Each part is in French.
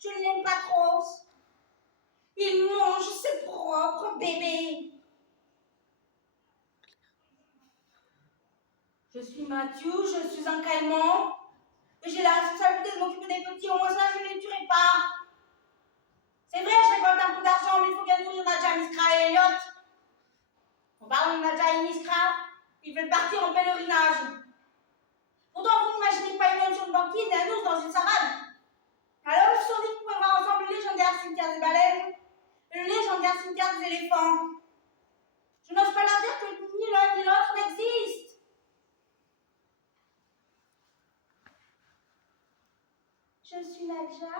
Je ne l'aime pas trop. Il mange ses propres bébés. Je suis Mathieu, je suis un caïman. Et j'ai la responsabilité de m'occuper des petits. Au moins ça, je ne les tuerai pas. C'est vrai, je récolte un peu d'argent, mais il faut bien nourrir Nadja, Miskra et Elliot. En parlant de Nadja et Miskra, ils veulent partir en pèlerinage. Pourtant, vous n'imaginez pas une homme sur une banquise et un ours dans une savane. Alors, ils se sont dit qu'ils pouvaient voir ensemble le légendaire cimetière des baleines et le légendaire cimetière des éléphants. Je n'ose pas leur dire que ni l'un ni l'autre n'existe. Je suis Nadja,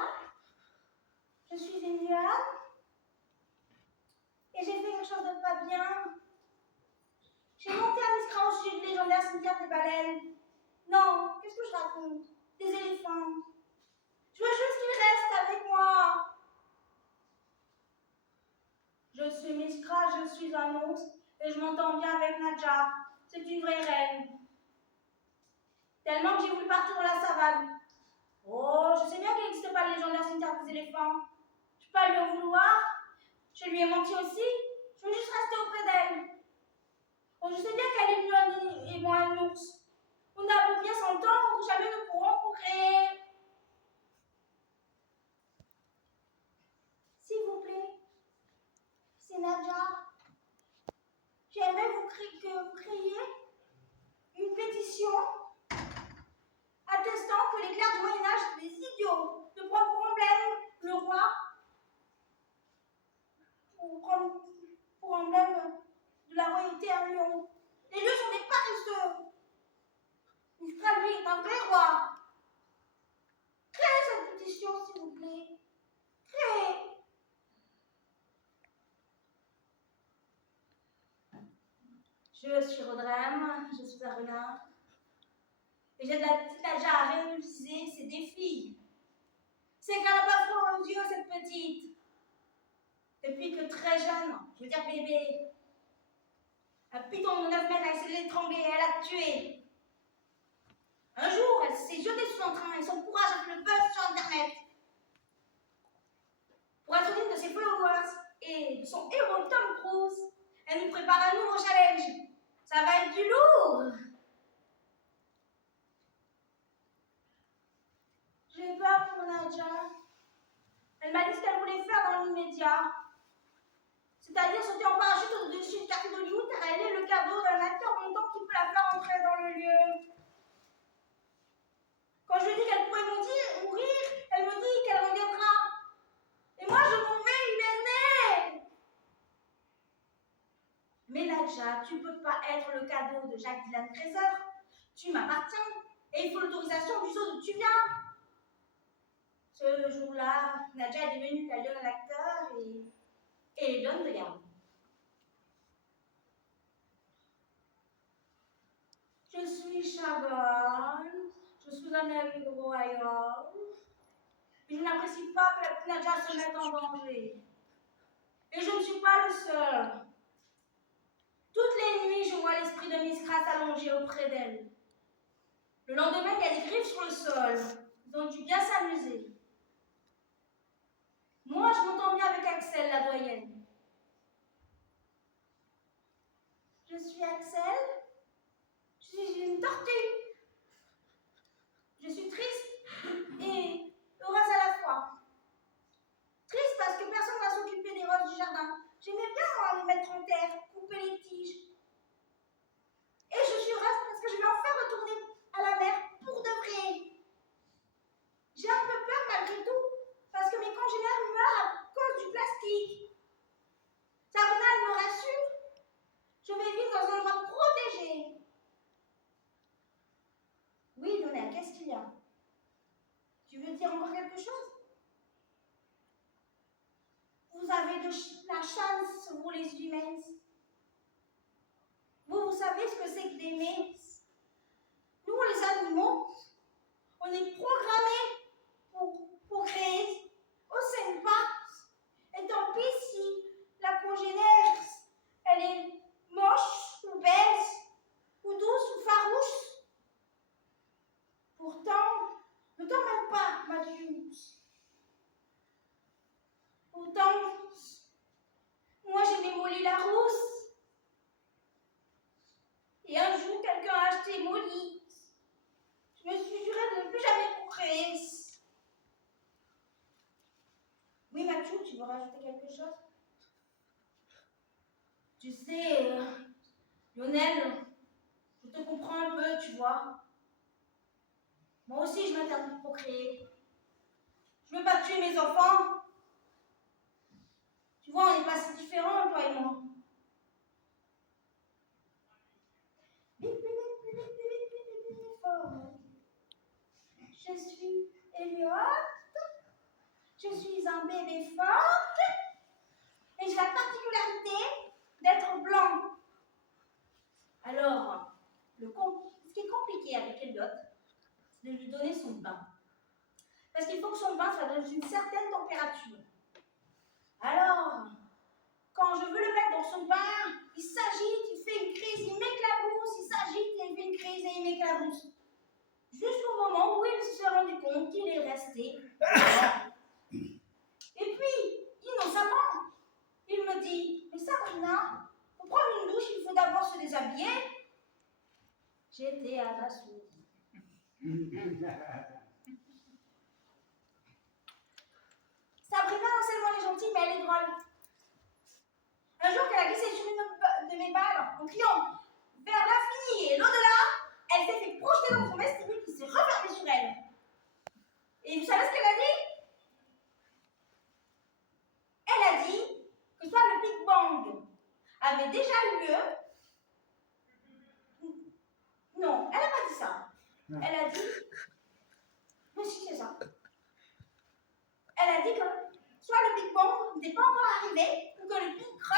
je suis Eliane, et j'ai fait quelque chose de pas bien. J'ai monté un Miskra au sujet du légendaire cimetière des baleines. Non, qu'est-ce que je raconte? Des éléphants. Je veux juste qu'ils restent avec moi. Je suis Miskra, je suis un ours, et je m'entends bien avec Nadja. C'est une vraie reine. Tellement que j'ai voulu partir dans la savane. Oh, je sais bien qu'il n'existe pas le légendaire cimetière des éléphants. Je peux pas lui en vouloir. Je lui ai menti aussi. Je veux juste rester auprès d'elle. Oh, je sais bien qu'elle est mignonne et moi un ours. On a beau bien s'entendre, jamais nous pourrons procréer. S'il vous plaît, c'est Nadja. J'aimerais que vous créiez une pétition attestant que les clercs du Moyen-Âge sont des idiots, de prendre pour emblème le roi, pour emblème de la royauté un lion. Les lions sont des paresseux. Mistral, lui, est un vrai roi. Créez cette pétition, s'il vous plaît. Créez. Je suis Rodrem, je suis un renard. Et j'ai de la petite Nadja à réaliser ses défis. C'est qu'elle n'a pas foi aux yeux, cette petite. Depuis que très jeune, je veux dire bébé, un python de 9 mètres a essayé de l'étrangler et elle a tué. Un jour, elle s'est jetée sous son train et son courage a fait le buzz sur Internet. Pour être l'une de ses followers et de son héros Tom Cruise, elle nous prépare un nouveau challenge. Ça va être du lourd. J'ai peur pour Nadja. Elle m'a dit ce qu'elle voulait faire dans l'immédiat. C'est-à-dire sauter en parachute au-dessus du quartier d'Hollywood car elle est le cadeau d'un acteur montant qui peut la faire entrer dans le lieu. Quand je lui ai dit qu'elle pourrait mourir, elle me dit qu'elle reviendra. Et moi, je m'en vais hiberner. Mais Nadja, tu ne peux pas être le cadeau de Jacques Dylan Fraser. Tu m'appartiens. Et il faut l'autorisation du zoo d'où tu viens. Ce jour-là, Nadja est devenue la lionne à l'acteur et lionne de garde. Je suis chagonne. Je suis un ami royal. Mais je n'apprécie pas que la petite Nadja se mette en danger. Et je ne suis pas le seul. Toutes les nuits, je vois l'esprit de Miskra s'allonger auprès d'elle. Le lendemain, il y a des griffes sur le sol. Ils ont dû bien s'amuser. Moi, je m'entends bien avec Axel, la doyenne. Je suis Axel. Je suis une tortue. Je suis triste et heureuse à la fois. Triste parce que personne ne va s'occuper des roses du jardin. J'aimais bien les mettre en terre, couper les tiges. Et je suis heureuse parce que je vais enfin retourner à la mer pour de vrai. J'ai un peu peur malgré tout, parce que mes congénères meurent à cause du plastique. Sabrina, elle me rassure. Je vais vivre dans un endroit protégé. Oui, Lionel, qu'est-ce qu'il y a? Tu veux dire encore quelque chose? Vous avez de la chance, vous les humains. Vous savez ce que c'est que d'aimer. Nous, les animaux, on est programmés pour créer. On s'aime pas. Et tant pis si la congénère, elle est moche ou belle, ou douce ou farouche. Pourtant, ne t'en mêle pas, Mathieu. veux rajouter quelque chose? Tu sais, Lionel, je te comprends un peu, tu vois. Moi aussi, je m'interdis de procréer. Je ne veux pas tuer mes enfants. Tu vois, on n'est pas si différents, toi et moi. Je suis Elliot. Je suis un bébé fort. Et j'ai la particularité d'être blanc. Alors, ce qui est compliqué avec Elliot, c'est de lui donner son bain. Parce qu'il faut que son bain soit dans une certaine température. Alors, quand je veux le mettre dans son bain, il s'agite, il fait une crise, il m'éclabousse, il s'agite, il fait une crise et il m'éclabousse. Jusqu'au moment où il se est rendu compte qu'il est resté. Et puis, innocemment, il me dit, mais Sabrina, pour prendre une douche, il faut d'abord se déshabiller. J'étais abasourdie. Sabrina, non seulement elle est gentille, mais elle est drôle. Un jour qu'elle a glissé sur une de mes balles en criant vers l'infini et l'au-delà, elle s'est fait projeter dans son vestibule qui s'est refermé sur elle. Et vous savez ce qu'elle a dit? Elle a dit que soit le Big Bang avait déjà eu lieu. Non, elle n'a pas dit ça. Non. Elle a dit. Mais si, c'est ça. Elle a dit que soit le Big Bang n'était pas encore arrivé, ou que le Big Crunch